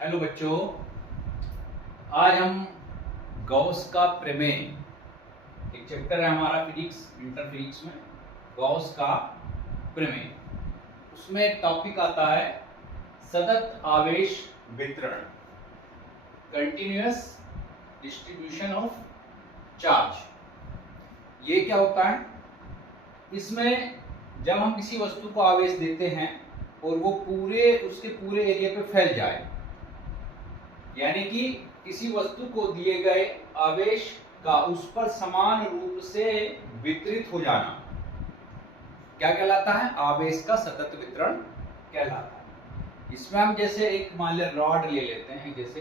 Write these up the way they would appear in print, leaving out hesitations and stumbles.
Hello बच्चों, आज हम गॉस का प्रमेय एक चैप्टर है हमारा फिजिक्स इंटर फिजिक्स में गॉस का प्रमेय। उसमें टॉपिक आता है सतत आवेश वितरण, कंटिन्यूअस डिस्ट्रीब्यूशन ऑफ चार्ज। ये क्या होता है? इसमें जब हम किसी वस्तु को आवेश देते हैं और वो उसके पूरे एरिया पे फैल जाए, यानी कि किसी वस्तु को दिए गए आवेश का उस पर समान रूप से वितरित हो जाना, क्या कहलाता है? आवेश का सतत वितरण कहलाता है। इसमें हम जैसे एक मान लो रॉड ले लेते हैं, जैसे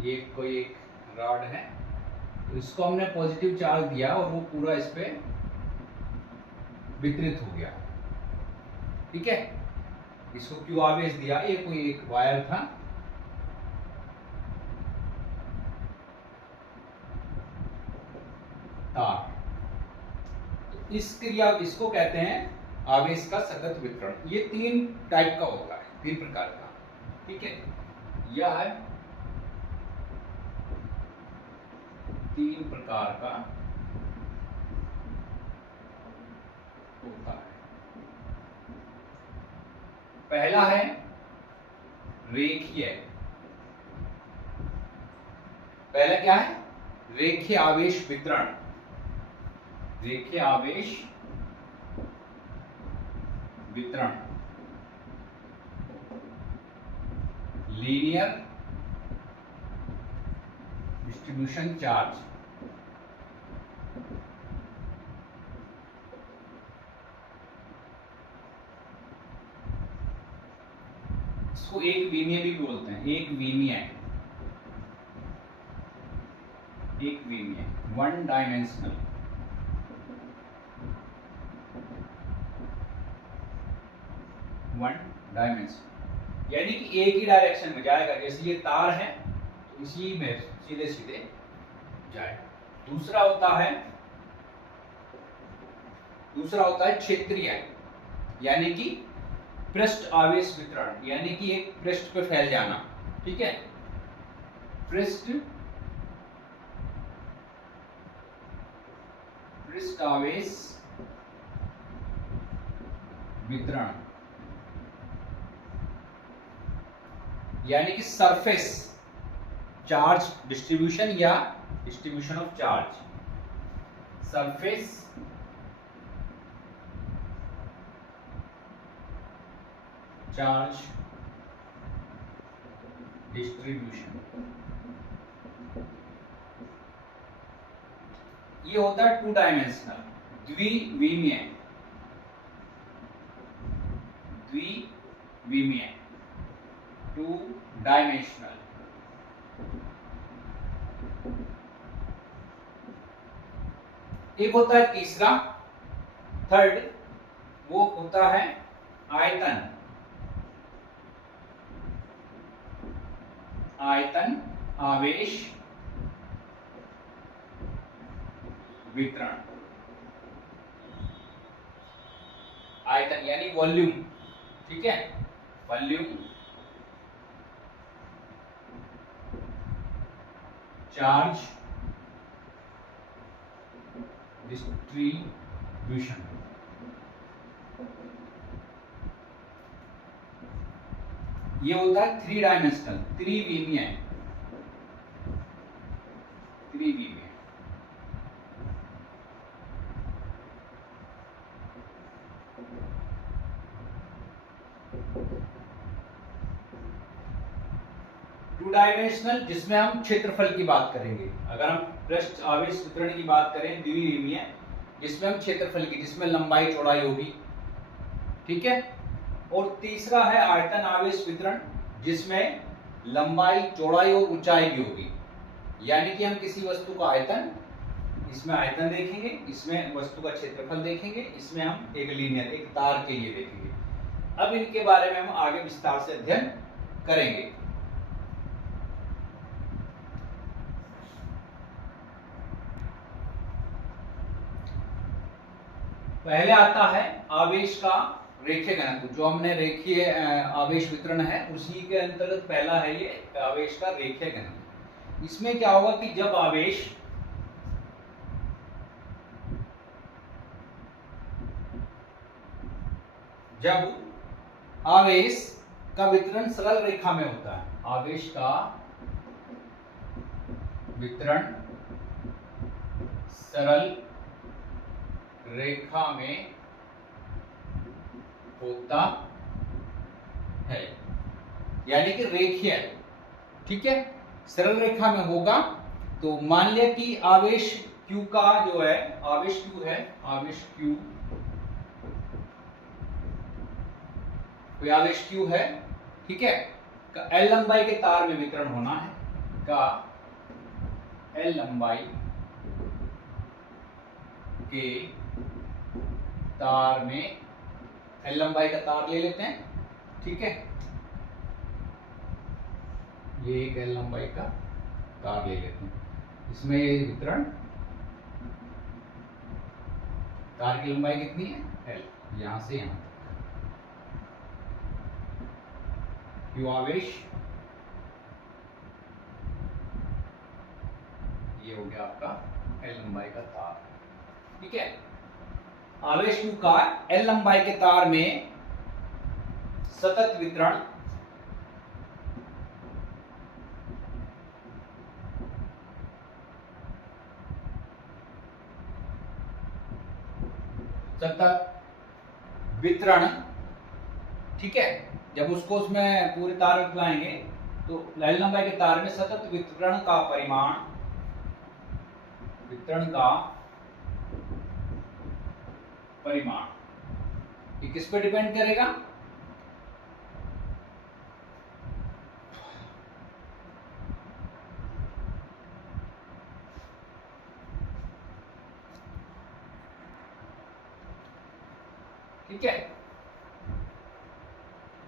ये कोई एक रॉड है, तो इसको हमने पॉजिटिव चार्ज दिया और वो पूरा इस पे वितरित हो गया, ठीक है। इसको क्यों आवेश दिया? ये कोई एक वायर था, तार, तो इसको कहते हैं आवेश का सतत वितरण। ये तीन टाइप का होता है, तीन प्रकार का, ठीक है। यह है तीन प्रकार का होता है। पहला है रेखीय। पहला क्या है? रेखीय आवेश वितरण। रेखीय आवेश वितरण, लीनियर डिस्ट्रीब्यूशन चार्ज। इसको एक विमीय भी बोलते हैं, एक विमीय, वन डायमेंशनल। वन डायमेंशन यानी कि एक ही डायरेक्शन में जाएगा, जैसे ये तार है तो इसी में सीधे सीधे जाएगा। दूसरा होता है क्षेत्रीय, यानी कि पृष्ठ आवेश वितरण, यानी कि एक पृष्ठ पे फैल जाना, ठीक है। पृष्ठ आवेश वितरण, यानी कि सरफेस चार्ज डिस्ट्रीब्यूशन या distribution of charge. Surface charge distribution, ये होता है टू डायमेंशनल, द्विविमीय। Two dimensional. एक होता है तीसरा, थर्ड, वो होता है आयतन आवेश वितरण। आयतन यानी वॉल्यूम, ठीक है, वॉल्यूम चार्ज डिस्ट्रीब्यूशन। ये होता है थ्री डायमेंशनल, त्रिविमीय। टू डायमेंशनल जिसमें हम क्षेत्रफल की बात करेंगे। अगर हम पृष्ठ आवेश वितरण की बात करें, द्विविमीय जिसमें हम क्षेत्रफल की, जिसमें लंबाई चौड़ाई होगी, ठीक है। और तीसरा है आयतन आवेश वितरण, जिसमें लंबाई चौड़ाई और ऊंचाई भी होगी, यानी कि हम किसी वस्तु का आयतन, इसमें आयतन देखेंगे, इसमें वस्तु का क्षेत्रफल देखेंगे, इसमें हम एक लीनियर, एक तार के लिए देखेंगे। अब इनके बारे में हम आगे विस्तार से अध्ययन करेंगे। पहले आता है आवेश का रेखीय घनत्व, जो हमने रेखीय आवेश वितरण है उसी के अंतर्गत पहला है ये आवेश का रेखीय घनत्व। इसमें क्या होगा कि जब आवेश का वितरण सरल रेखा में होता है, आवेश का वितरण सरल रेखा में होता है, यानी कि रेखीय, ठीक है, सरल रेखा में होगा। तो मान लिया कि आवेश Q का जो है, आवेश Q है, आवेश Q, कोई आवेश Q है, ठीक है, का L लंबाई के तार में वितरण होना है, का L लंबाई के तार में, L लंबाई का तार ले लेते हैं, ठीक है, ये एक L लंबाई का तार ले लेते हैं, इसमें वितरण, तार की लंबाई कितनी है L, यहां से यहां तक, Q आवेश, ये हो गया आपका L लंबाई का तार, ठीक है। आवेश Q का L लंबाई के तार में सतत वितरण ठीक है, जब उसको उसमें पूरे तार में फैलाएंगे तो L लंबाई के तार में सतत वितरण का परिमाण, ये किस पे डिपेंड करेगा, ठीक है।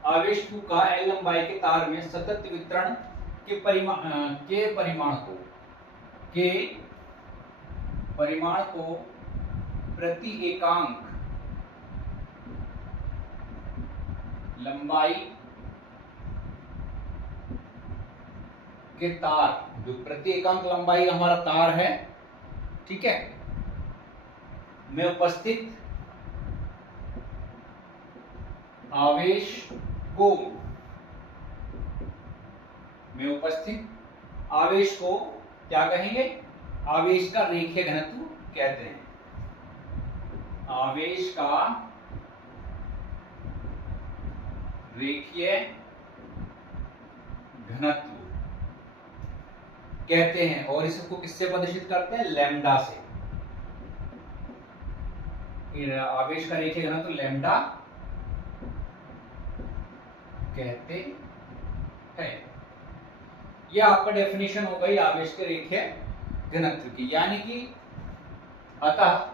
आवेश Q का L लंबाई के तार में सतत वितरण के परिमाण को प्रति एकांक लंबाई के तार, जो प्रति एकांक लंबाई हमारा तार है, ठीक है, में उपस्थित आवेश को क्या कहेंगे, आवेश का रेखीय घनत्व कहते हैं, आवेश का रेखीय घनत्व कहते हैं। और इसको किससे प्रदर्शित करते हैं, लैम्डा से, आवेश का रेखीय घनत्व लैम्डा कहते हैं। यह आपका डेफिनेशन हो गई आवेश के रेखीय घनत्व की, यानी कि अतः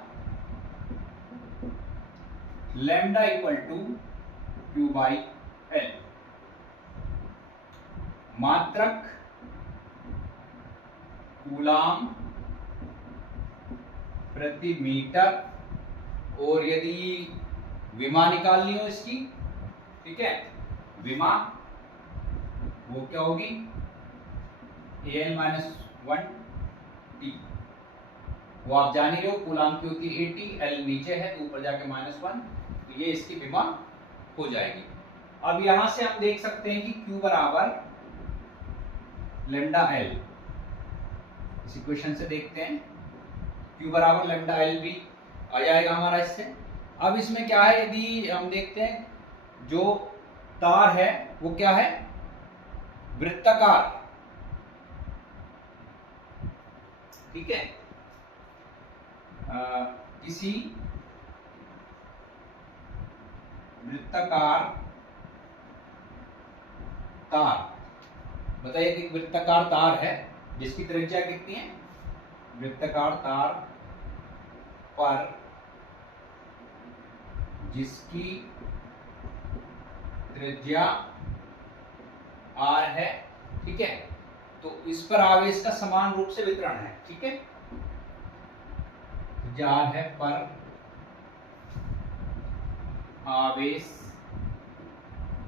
lambda equal to Q by L, मात्रक कूलाम प्रति मीटर, और यदि विमा निकालनी हो इसकी, ठीक है, विमा वो क्या होगी, An-1T, वो आप जान ही रहे हो, कूलाम की होती है 80, L नीचे है तो ऊपर जाके -1, तो ये इसकी विमा हो जाएगी। अब यहां से हम देख सकते हैं कि Q बराबर लैम्डा L, इस इक्वेशन से देखते हैं, Q बराबर लैम्डा L भी आ जाएगा हमारा इससे। अब इसमें क्या है, यदि हम देखते हैं जो तार है वो क्या है, वृत्ताकार, ठीक है, किसी वृत्ताकार तार, बताइए कि वृत्ताकार तार है जिसकी त्रिज्या कितनी है, वृत्ताकार तार पर जिसकी त्रिज्या R है, ठीक है, तो इस पर आवेश का समान रूप से वितरण है, ठीक है, त्रिज्या R है पर आवेश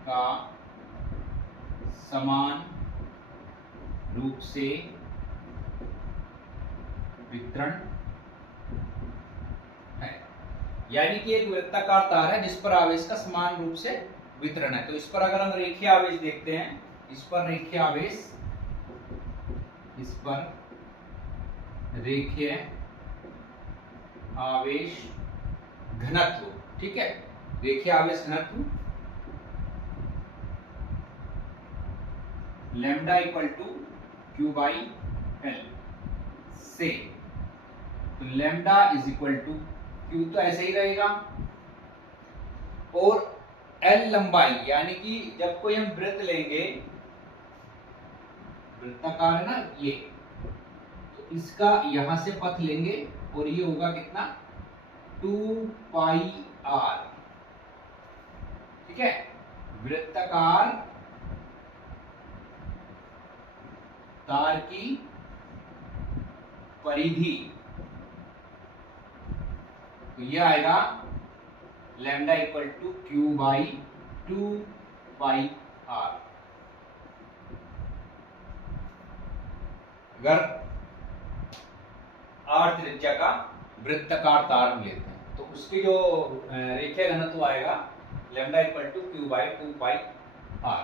का समान रूप से वितरण है। यानी कि एक वृत्ताकार तार है जिस पर आवेश का समान रूप से वितरण है। तो इस पर अगर हम रेखीय आवेश देखते हैं, इस पर रेखीय आवेश घनत्व, ठीक है, रेखीय आवेश घनत्व lambda equal to Q by L से, तो lambda is equal to Q तो ऐसे ही रहेगा, और एल लंबाई, यानी कि जब कोई हम वृत्त लेंगे, वृत्ताकार है ना ये, तो इसका यहां से पथ लेंगे और ये होगा कितना 2 पाई r, ठीक है। वृत्ताकार तार की परिधि, तो यह आएगा lambda equal to Q by 2 pi r। अगर r त्रिज्या का वृत्ताकार तार हम लेते हैं तो उसकी जो रेखीय घनत्व आएगा lambda equal to Q by 2 pi r।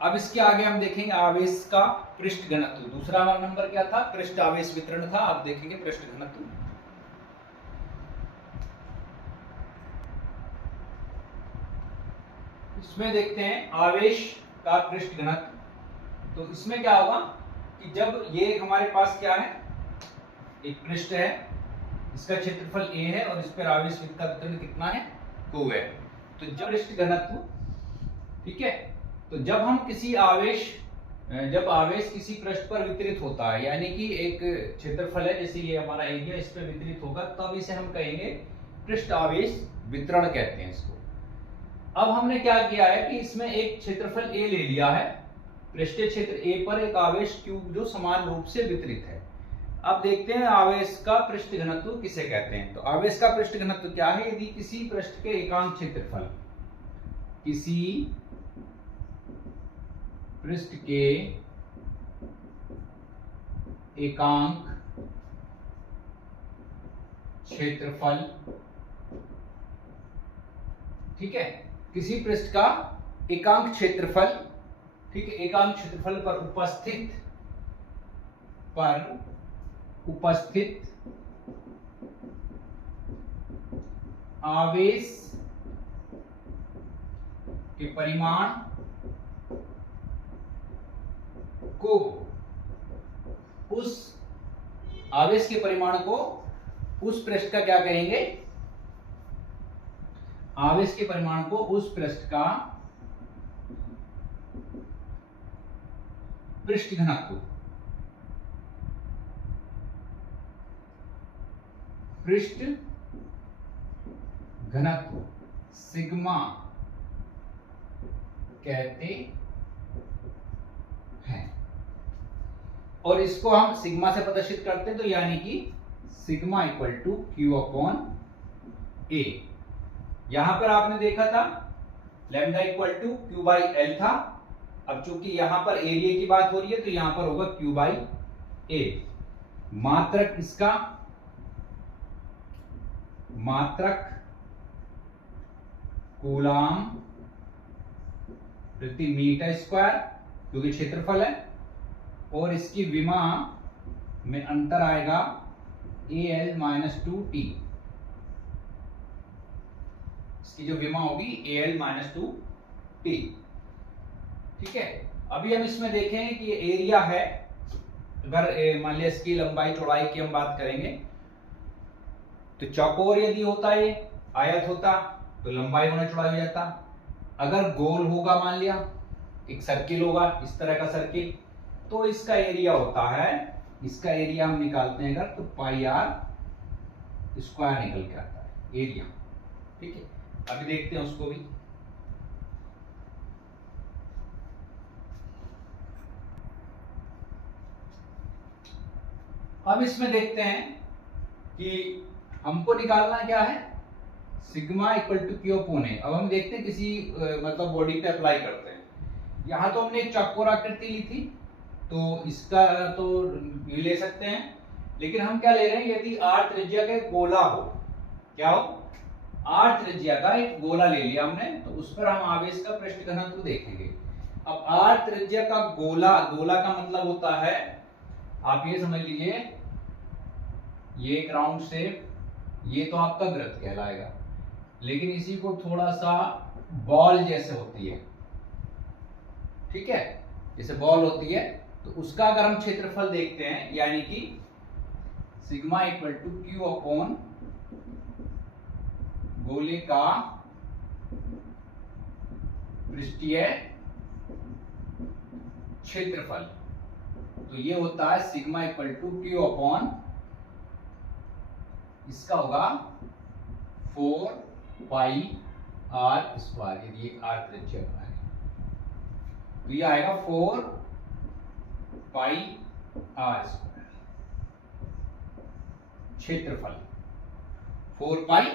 अब इसके आगे हम देखेंगे आवेश का पृष्ठ घनत्व। दूसरा हमारा नंबर क्या था, पृष्ठ आवेश वितरण था। अब देखेंगे पृष्ठ घनत्व। इसमें देखते हैं आवेश का पृष्ठ घनत्व। तो इसमें क्या होगा कि जब ये हमारे पास क्या है, एक पृष्ठ है, इसका क्षेत्रफल a है और इस पर आवेश का वितरण कितना है, 2 है। तो जब पृष्ठ घनत्व, ठीक है, तो जब हम जब आवेश किसी पृष्ठ पर वितरित होता है, यानी कि एक क्षेत्रफल है, जैसे ये हमारा एरिया, इस पर वितरित होगा, तब इसे हम कहेंगे पृष्ठ आवेश वितरण कहते हैं इसको। अब हमने क्या किया है कि इसमें एक क्षेत्रफल a ले लिया है, पृष्ठीय क्षेत्र a पर एक आवेश q जो समान रूप से वितरित है। अब देखते हैं आवेश का पृष्ठ घनत्व किसे कहते हैं। तो आवेश का पृष्ठ घनत्व क्या है, यदि किसी पृष्ठ के एकांक क्षेत्रफल, किसी पृष्ठ के एकांक क्षेत्रफल, ठीक है, किसी पृष्ठ का एकांक क्षेत्रफल, ठीक है, एकांक क्षेत्रफल पर उपस्थित आवेश के परिमाण को, उस आवेश के परिमाण को उस पृष्ठ का क्या कहेंगे, आवेश के परिमाण को उस पृष्ठ का पृष्ठ घनत्व, पृष्ठ घनत्व सिग्मा कहते हैं। और इसको हम सिग्मा से प्रदर्शित करते हैं, तो यानी कि sigma equal to Q upon A. यहां पर आपने देखा था lambda equal to Q by L था। अब चूंकि यहां पर एरिया की बात हो रही है तो यहां पर होगा क्यू बाई ए। मात्रक इसका, मात्रक कूलाम प्रति मीटर स्क्वायर, क्योंकि क्षेत्रफल है, और इसकी विमा में अंतर आएगा AL माइनस 2T। इसकी जो विमा होगी AL माइनस 2T, ठीक है। अभी हम इसमें देखें कि ये एरिया है, अगर मान लिया इसकी लंबाई चौड़ाई की हम बात करेंगे तो चौकोर यदि होता है, आयत होता तो लंबाई होना चौड़ाई हो जाता। अगर गोल होगा, मान लिया एक सर्किल होगा, इस तरह का सर्किल, तो इसका एरिया होता है, इसका एरिया हम निकालते हैं अगर, तो पाई आर स्क्वायर निकल के आता है एरिया, ठीक है। अभी देखते हैं उसको भी। अब इसमें देखते हैं कि हमको निकालना क्या है, sigma equal to Q upon A. अब हम देखते हैं किसी मतलब बॉडी पे अप्लाई करते हैं। यहाँ तो हमने एक चौकोर आकृति ली थी, तो इसका तो ये ले सकते हैं, लेकिन हम क्या ले रहे हैं, यदि आर त्रिज्या का एक गोला हो, क्या हो, आर त्रिज्या का एक गोला ले लिया हमने, तो उस पर हम आवेश का पृष्ठ घनत्व देखेंगे। अब आर त्रिज्या का गोला, गोला का मतलब होता है, आप ये समझ लीजिए, ये एक राउंड शेप, ये तो आपका वृत्त कहलाएगा, लेकिन इसी को थोड़ा सा बॉल जैसे होती है, ठीक है, जैसे बॉल होती है, तो उसका अगर हम क्षेत्रफल देखते हैं, यानी कि sigma equal to Q upon गोले का पृष्ठीय क्षेत्रफल, तो ये होता है sigma equal to Q upon, इसका होगा 4 पाई आर स्क्वायर, यदि आर त्रिज्या का है, तो ये आएगा 4 पाई आर स्क्वायर क्षेत्रफल, 4 पाई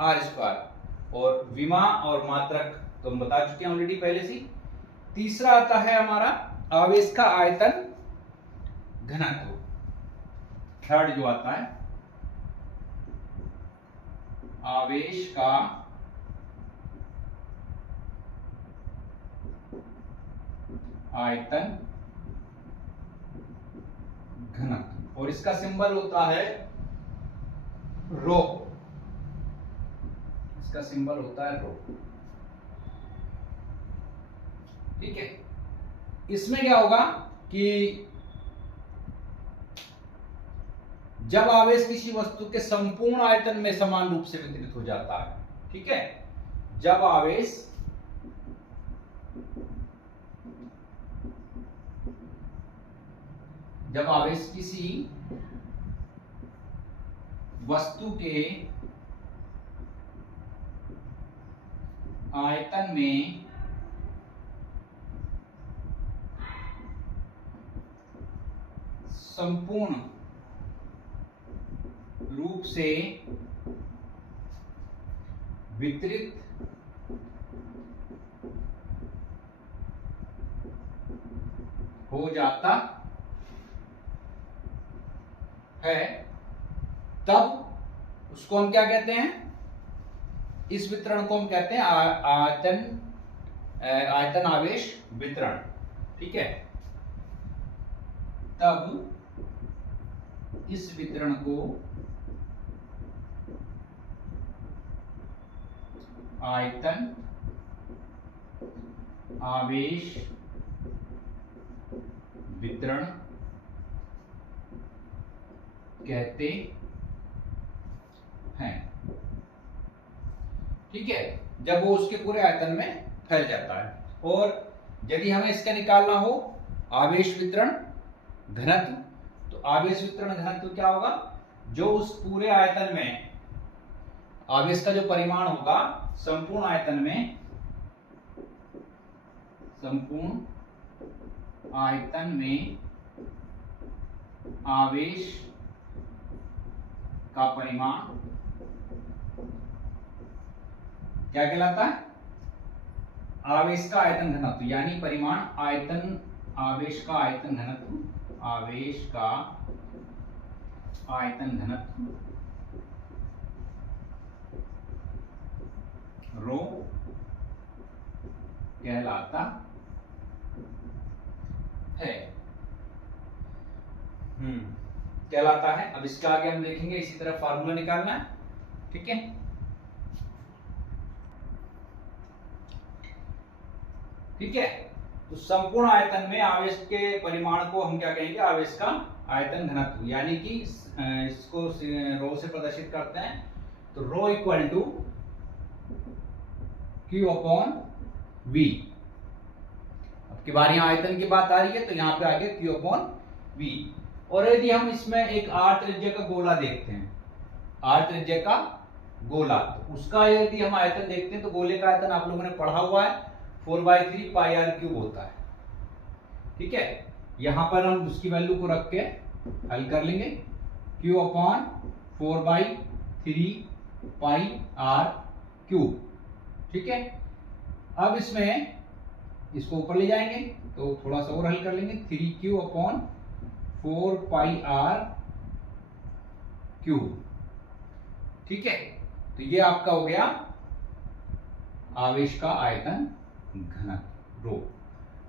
आर स्क्वायर। और विमा और मात्रक तो हम बता चुके हैं ऑलरेडी पहले से। तीसरा आता है हमारा आवेश का आयतन घनत्व, थर्ड जो आता है आवेश का आयतन घनत्व, और इसका सिंबल होता है रो, इसका सिंबल होता है रो, ठीक है। इसमें क्या होगा कि जब आवेश किसी वस्तु के संपूर्ण आयतन में समान रूप से वितरित हो जाता है, ठीक है, जब आवेश किसी वस्तु के आयतन में संपूर्ण रूप से वितरित हो जाता है, तब उसको हम क्या कहते हैं, इस वितरण को हम कहते हैं आयतन आवेश वितरण, ठीक है। तब इस वितरण को आयतन आवेश वितरण कहते हैं, ठीक है, जब वो उसके पूरे आयतन में फैल जाता है। और यदि हमें इसका निकालना हो आवेश वितरण घनत्व, तो आवेश वितरण घनत्व क्या होगा, जो उस पूरे आयतन में आवेश का जो परिमाण होगा संपूर्ण आयतन में आवेश का परिमाण क्या कहलाता है, आवेश का आयतन घनत्व, यानी परिमाण आयतन आवेश का आयतन घनत्व, आवेश का आयतन घनत्व रो कहलाता है। कहलाता है। अब इसका आगे हम देखेंगे, इसी तरह फार्मूला निकालना है, ठीक है। ठीक है, तो संपूर्ण आयतन में आवेश के परिमाण को हम क्या कहेंगे, आवेश का आयतन घनत्व, यानी कि इसको रो से प्रदर्शित करते हैं, तो rho equal to Q upon V। अब की बार यहाँ आयतन की बात आ रही है, तो यहाँ पे आ गया Q अपॉन V। और यदि हम इसमें एक r त्रिज्या का गोला देखते हैं, r त्रिज्या का गोला, तो उसका यदि हम आयतन देखते हैं, तो गोले का आयतन आप लोगों ने पढ़ा हुआ है 4/3 पाई r क्यूब होता है, ठीक है। यहां पर हम उसकी वैल्यू को रख के हल कर लेंगे, Q upon 4/3 pi r cube. ठीक है, अब इसमें इसको ऊपर ले जाएंगे तो थोड़ा सा और हल कर लेंगे, 3q upon 4 pi r cube. ठीक है, तो ये आपका हो गया आवेश का आयतन घनत्व रो।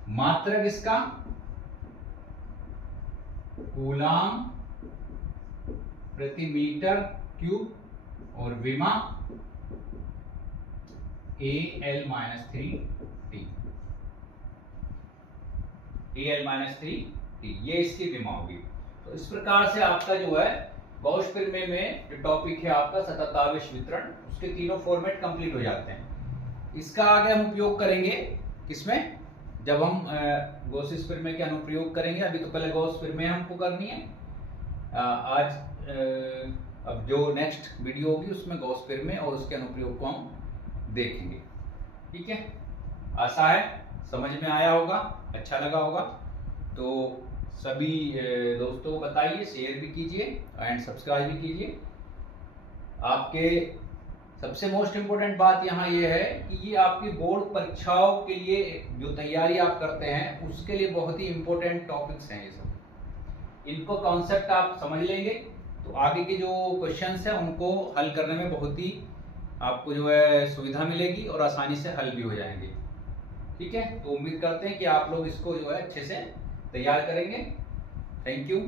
मात्रक इसका कूलाम प्रति मीटर क्यूब और विमा AL-3T। AL-3T ये इसकी विमा होगी। तो इस प्रकार से आपका जो है गॉस प्रमेय में जो टॉपिक है आपका सतत आवेश वितरण, उसके तीनों फॉर्मेट कंप्लीट हो जाते हैं। इसका आगे हम उपयोग करेंगे किसमें, जब हम गॉस प्रमेय के अनुप्रयोग करेंगे। अभी तो पहले गॉस प्रमेय हमको करनी है। आज अब जो नेक्स्ट वीडियो होगी उसमें गॉस प्रमेय और उसके अनुप्रयोग को हम देखेंगे। ठीक है, आशा है समझ में आया होगा, अच्छा लगा होगा। तो सभी दोस्तों को बताइए, शेयर भी कीजिए एंड सब्सक्राइब भी कीजिए। आपके सबसे मोस्ट इम्पोर्टेंट बात यहाँ ये है कि ये आपकी बोर्ड परीक्षाओं के लिए जो तैयारी आप करते हैं उसके लिए बहुत ही इम्पोर्टेंट टॉपिक्स हैं ये सब। इनको कॉन्सेप्ट आप समझ लेंगे तो आगे के जो क्वेश्चंस हैं उनको हल करने में बहुत ही आपको जो है सुविधा मिलेगी और आसानी से हल भी हो जाएंगे। ठीक है, तो उम्मीद करते हैं कि आप लोग इसको जो है अच्छे से तैयार करेंगे। Thank you.